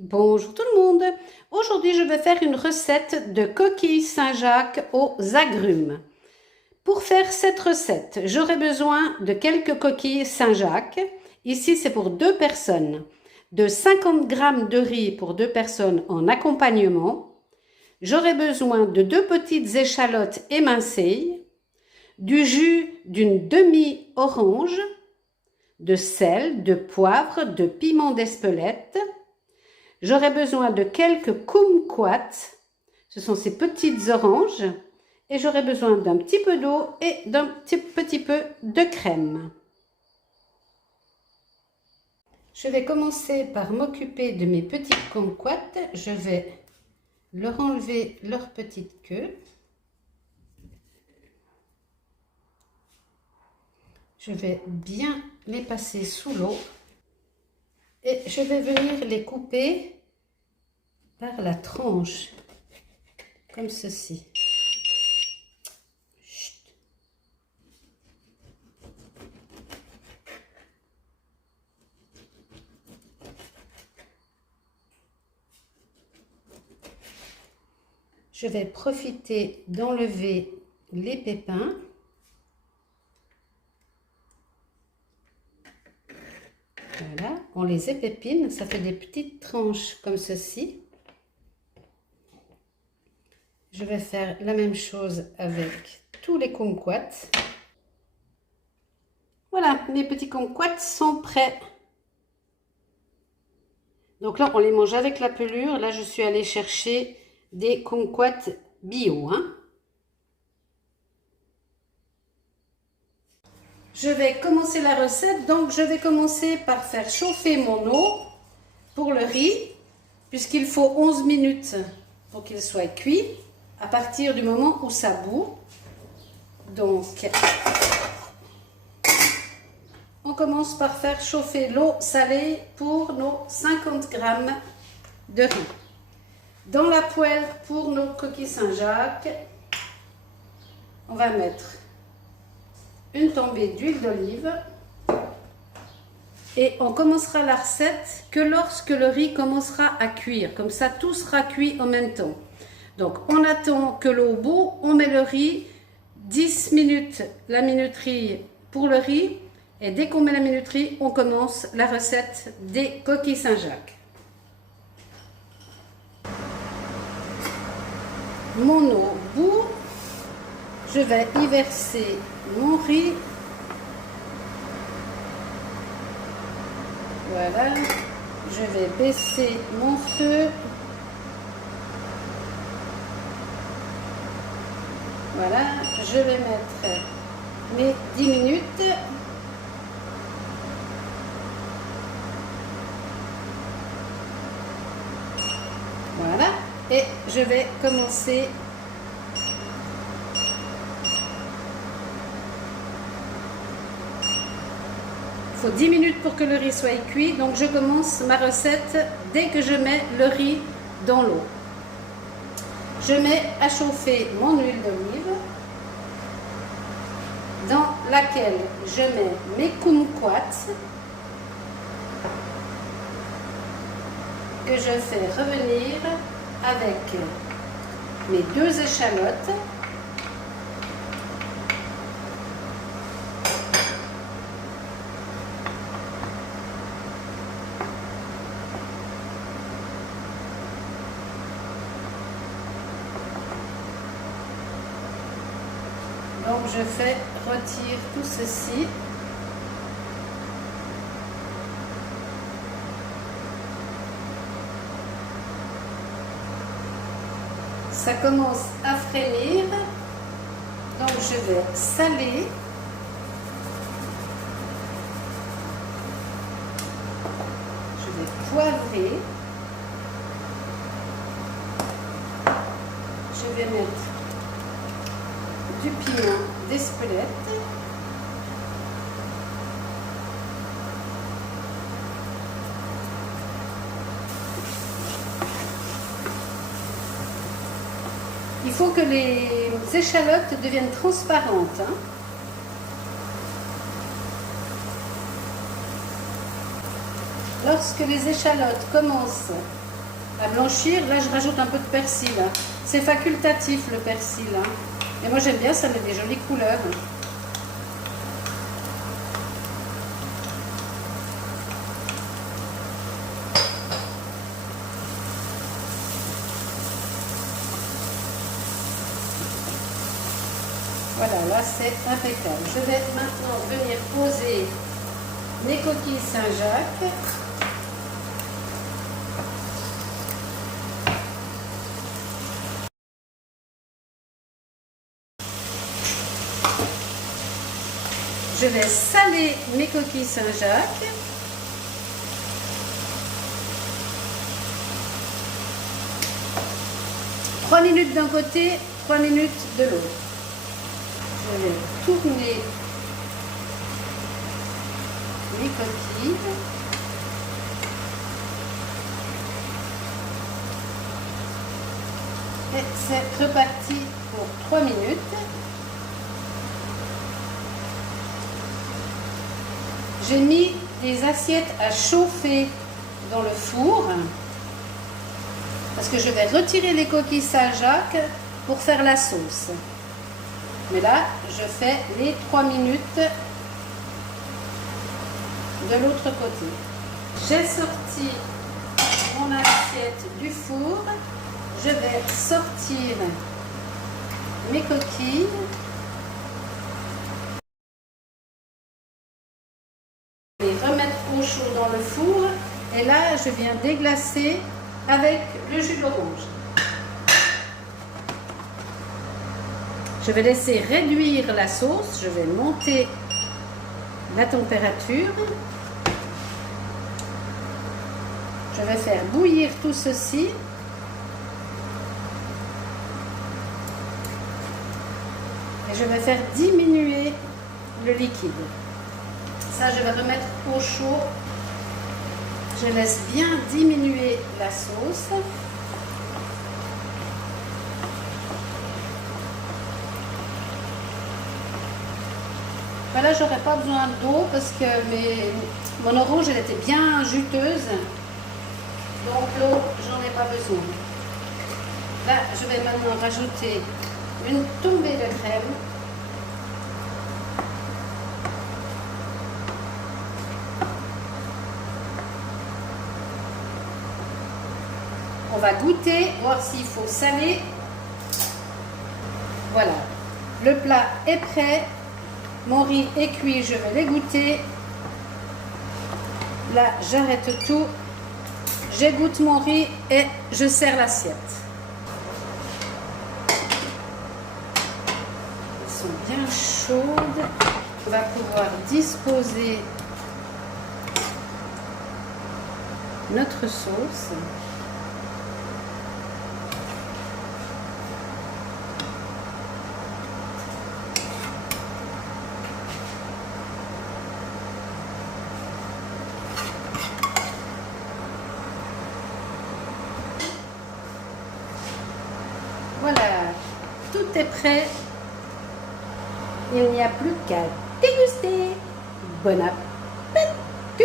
Bonjour tout le monde. Aujourd'hui, je vais faire une recette de coquilles Saint-Jacques aux agrumes. Pour faire cette recette, j'aurai besoin de quelques coquilles Saint-Jacques. Ici, c'est pour 2 personnes. De 50 g de riz pour 2 personnes en accompagnement. J'aurai besoin de 2 petites échalotes émincées, du jus d'une demi-orange, de sel, de poivre, de piment d'Espelette. J'aurai besoin de quelques kumquats, ce sont ces petites oranges, et j'aurai besoin d'un petit peu d'eau et d'un petit peu de crème. Je vais commencer par m'occuper de mes petits kumquats. Je vais leur enlever leur petite queue. Je vais bien les passer sous l'eau et je vais venir les couper par la tranche, comme ceci. Chut. Je vais profiter d'enlever les pépins. Voilà, on les épépine, ça fait des petites tranches comme ceci. Je vais faire la même chose avec tous les kumquats. Voilà, mes petits kumquats sont prêts. Donc là, on les mange avec la pelure. Là, je suis allée chercher des kumquats bio. Je vais commencer la recette. Donc, je vais commencer par faire chauffer mon eau pour le riz, puisqu'il faut 11 minutes pour qu'il soit cuit. À partir du moment où ça bout. Donc, on commence par faire chauffer l'eau salée pour nos 50 g de riz. Dans la poêle pour nos coquilles Saint-Jacques, on va mettre une tombée d'huile d'olive et on commencera la recette que lorsque le riz commencera à cuire. Comme ça, tout sera cuit en même temps. Donc, on attend que l'eau bout, on met le riz, 10 minutes la minuterie pour le riz, et dès qu'on met la minuterie, on commence la recette des coquilles Saint-Jacques. Mon eau bout, je vais y verser mon riz. Voilà, je vais baisser mon feu. Voilà, je vais mettre mes 10 minutes. Voilà, et je vais commencer . Il faut 10 minutes pour que le riz soit cuit, donc je commence ma recette dès que je mets le riz dans l'eau. Je mets à chauffer mon huile d'olive dans laquelle je mets mes kumquats que je fais revenir avec mes 2 échalotes . Donc je retire tout ceci. Ça commence à frémir. Donc je vais saler. Je vais poivrer. Je vais mettre du piment d'Espelette. Il faut que les échalotes deviennent transparentes. Lorsque les échalotes commencent à blanchir. Là, je rajoute un peu de persil. Hein. C'est facultatif le persil. Hein. Et moi, j'aime bien, ça met des jolies couleurs. Voilà, là c'est impeccable. Je vais maintenant venir poser mes coquilles Saint-Jacques. Je vais saler mes coquilles Saint-Jacques. Trois minutes d'un côté, 3 minutes de l'autre. Je vais tourner mes coquilles. Et c'est reparti pour 3 minutes. J'ai mis des assiettes à chauffer dans le four parce que je vais retirer les coquilles Saint-Jacques pour faire la sauce. Mais là, je fais les 3 minutes de l'autre côté. J'ai sorti mon assiette du four. Je vais sortir mes coquilles. Je vais remettre au chaud dans le four. Et là, je viens déglacer avec le jus d'orange. Je vais laisser réduire la sauce. Je vais monter la température. Je vais faire bouillir tout ceci. Et je vais faire diminuer le liquide. Ça, je vais remettre au chaud. Je laisse bien diminuer la sauce. Là, j'aurais pas besoin d'eau parce que mon orange, elle était bien juteuse. Donc l'eau, j'en ai pas besoin. Là, je vais maintenant rajouter une tombée de crème. On va goûter, voir s'il faut saler. Voilà, le plat est prêt. Mon riz est cuit, je vais les goûter. Là, j'arrête tout. J'égoutte mon riz et je sers l'assiette. Ils sont bien chaudes. On va pouvoir disposer notre sauce. Voilà, tout est prêt. Il n'y a plus qu'à déguster. Bon appétit!